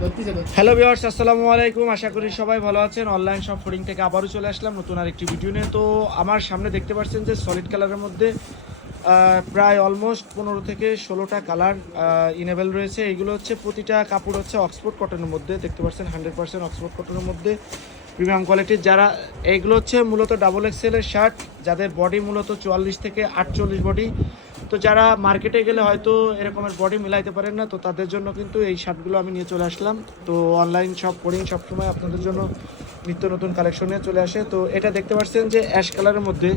Hello viewers, আসসালামু আলাইকুম। আশা করি সবাই ভালো আছেন। অনলাইন শপ ফোরিং থেকে আবারও চলে আসলাম নতুন আর একটি ভিডিও নিয়ে। তো আমার সামনে দেখতে পাচ্ছেন যে সলিড কালারের মধ্যে প্রায় অলমোস্ট পনেরো থেকে ষোলোটা কালার ইনেবেল রয়েছে। এইগুলো হচ্ছে প্রতিটা কাপড় হচ্ছে অক্সফোর্ড কটনের মধ্যে। দেখতে পাচ্ছেন হান্ড্রেড পার্সেন্ট অক্সফোর্ড কটনের মধ্যে। প্রিমিয়াম কোয়ালিটির যারা এইগুলো হচ্ছে মূলত ডাবল এক্সেলের শার্ট যাদের বডি মূলত চুয়াল্লিশ থেকে আটচল্লিশ বডি তো যারা মার্কেটে গেলে হয়তো এরকমের বডি মিলাইতে পারেন না, তো তাদের জন্য কিন্তু এই শার্টগুলো আমি নিয়ে চলে আসলাম। তো অনলাইন শপ করিং সবসময় আপনাদের জন্য নিত্য নতুন কালেকশন নিয়ে চলে আসে। তো এটা দেখতে পাচ্ছেন যে অ্যাশ কালারের মধ্যে,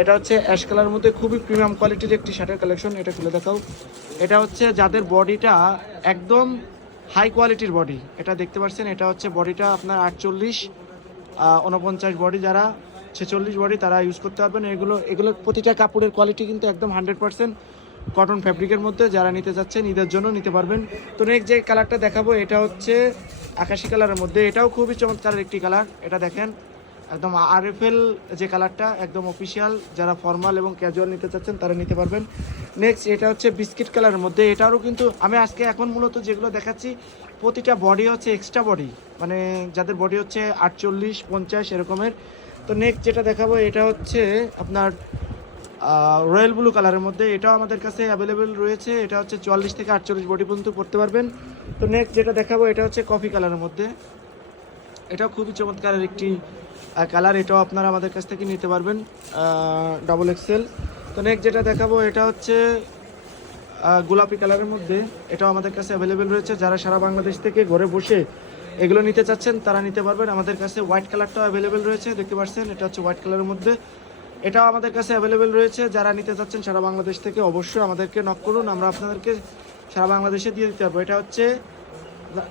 এটা হচ্ছে অ্যাশ কালারের মধ্যে খুবই প্রিমিয়াম কোয়ালিটির একটি শার্টের কালেকশন এটা খুলে দেখাও। এটা হচ্ছে যাদের বডিটা একদম হাই কোয়ালিটির বডি এটা দেখতে পাচ্ছেন, এটা হচ্ছে বডিটা আপনার আটচল্লিশ উনপঞ্চাশ বডি যারা ছেচল্লিশ বডি তারা ইউজ করতে পারবেন। এগুলো এগুলো প্রতিটা কাপড়ের কোয়ালিটি কিন্তু একদম হান্ড্রেড পার্সেন্ট কটন ফ্যাব্রিকের মধ্যে যারা নিতে যাচ্ছেন, ঈদের জন্য নিতে পারবেন। তো নেক্সট যে কালারটা দেখাবো, এটা হচ্ছে আকাশি কালারের মধ্যে। এটাও খুবই চমৎকার একটি কালার এটা দেখেন। একদম আরএফএল যে কালারটা একদম অফিসিয়াল যারা ফর্মাল এবং ক্যাজুয়াল নিতে চাচ্ছেন, তারা নিতে পারবেন। নেক্সট এটা হচ্ছে বিস্কিট কালারের মধ্যে। এটারও কিন্তু আমি আজকে এখন মূলত যেগুলো দেখাচ্ছি, প্রতিটা বডি হচ্ছে এক্সট্রা বডি মানে যাদের বডি হচ্ছে আটচল্লিশ, পঞ্চাশ, এরকমের। তো নেক্সট যেটা দেখাবো, এটা হচ্ছে আপনার রয়্যাল ব্লু কালারের মধ্যে। এটাও আমাদের কাছে অ্যাভেলেবেল রয়েছে। এটা হচ্ছে চুয়াল্লিশ থেকে আটচল্লিশ বডি পর্যন্ত পড়তে পারবেন। তো নেক্সট যেটা দেখাবো, এটা হচ্ছে কফি কালারের মধ্যে। এটাও খুবই চমৎকারের একটি কালার এটাও আপনারা আমাদের কাছ থেকে নিতে পারবেন ডাবল এক্সেল তো নেক্সট যেটা দেখাবো, এটা হচ্ছে গোলাপি কালারের মধ্যে। এটাও আমাদের কাছে অ্যাভেলেবেল রয়েছে। যারা সারা বাংলাদেশ থেকে ঘরে বসে এগুলো নিতে চাচ্ছেন, তারা নিতে পারবেন। আমাদের কাছে হোয়াইট কালারটাও অ্যাভেলেবেল রয়েছে, দেখতে পাচ্ছেন, এটা হচ্ছে হোয়াইট কালারের মধ্যে। এটাও আমাদের কাছে অ্যাভেলেবেল রয়েছে, যারা নিতে চাচ্ছেন সারা বাংলাদেশ থেকে অবশ্যই আমাদেরকে নক করুন, আমরা আপনাদেরকে সারা বাংলাদেশে দিয়ে দিতে পারব। এটা হচ্ছে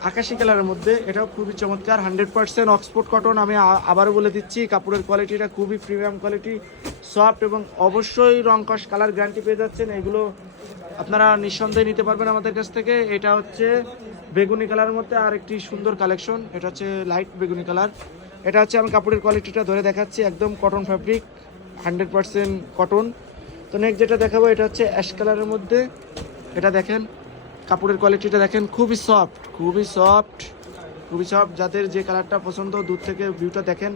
আকাশি কালারের মধ্যে, এটাও খুবই চমৎকার হান্ড্রেড পার্সেন্ট অক্সফোর্ড কটন আমি আবারও বলে দিচ্ছি, কাপড়ের কোয়ালিটিটা খুবই প্রিমিয়াম কোয়ালিটি সফট এবং অবশ্যই রংকশ কালার গ্যারান্টি পেয়ে যাচ্ছেন। এগুলো আপনারা নিঃসন্দেহে নিতে পারবেন আমাদের কাছ থেকে। এটা হচ্ছে বেগুনি কালারের মধ্যে আর একটি সুন্দর কালেকশন। এটা হচ্ছে লাইট বেগুনি কালার। এটা হচ্ছে আমি কাপড়ের কোয়ালিটিটা ধরে দেখাচ্ছি, একদম cotton fabric hundred percent cotton তো নেক্সট যেটা দেখাবো, এটা হচ্ছে অ্যাশ কালারের মধ্যে। এটা দেখেন, কাপড়ের কোয়ালিটিটা দেখেন, খুবই সফট খুবই সফট খুবই সফট যাদের যে কালারটা পছন্দ, দূর থেকে ভিউটা দেখেন।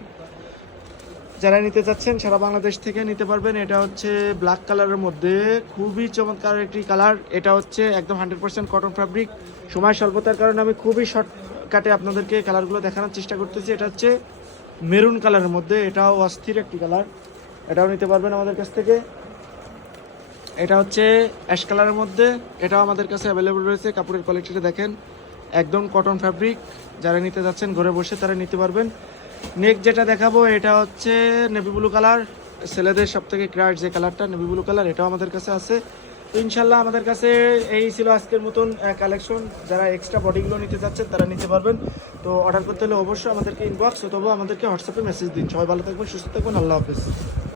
যারা নিতে চাচ্ছেন সারা বাংলাদেশ থেকে নিতে পারবেন। এটা হচ্ছে ব্ল্যাক কালারের মধ্যে। খুবই চমৎকার একটি কালার এটা হচ্ছে একদম হান্ড্রেড পার্সেন্ট কটন ফ্যাব্রিক সময় স্বল্পতার কারণে আমি খুবই শর্ট কাটে আপনাদেরকে কালারগুলো দেখানোর চেষ্টা করতেছি। এটা হচ্ছে মেরুন কালারের মধ্যে। এটাও অস্থির একটি কালার এটাও নিতে পারবেন আমাদের কাছ থেকে। এটা হচ্ছে অ্যাশ কালারের মধ্যে। এটাও আমাদের কাছে অ্যাভেলেবল রয়েছে। কাপড়ের কোয়ালিটিটা দেখেন। একদম কটন ফ্যাব্রিক যারা নিতে যাচ্ছেন, ঘরে বসে তারা নিতে পারবেন। নেক্সট যেটা দেখাবো, এটা হচ্ছে নেভি ব্লু কালার ছেলেদের সব থেকে ক্রাইট যে কালারটা নেভি ব্লু কালার এটাও আমাদের কাছে আছে। তো ইনশাল্লাহ আমাদের কাছে এই ছিল আজকের মতন কালেকশন যারা এক্সট্রা বডিগুলো নিতে যাচ্ছেন তারা নিতে পারবেন। তো অর্ডার করতে হলে অবশ্যই আমাদেরকে ইনবক্স অথবা আমাদেরকে হোয়াটসঅ্যাপে মেসেজ দিন। সবাই ভালো থাকবেন, সুস্থ থাকবেন। আল্লাহ হাফিজ।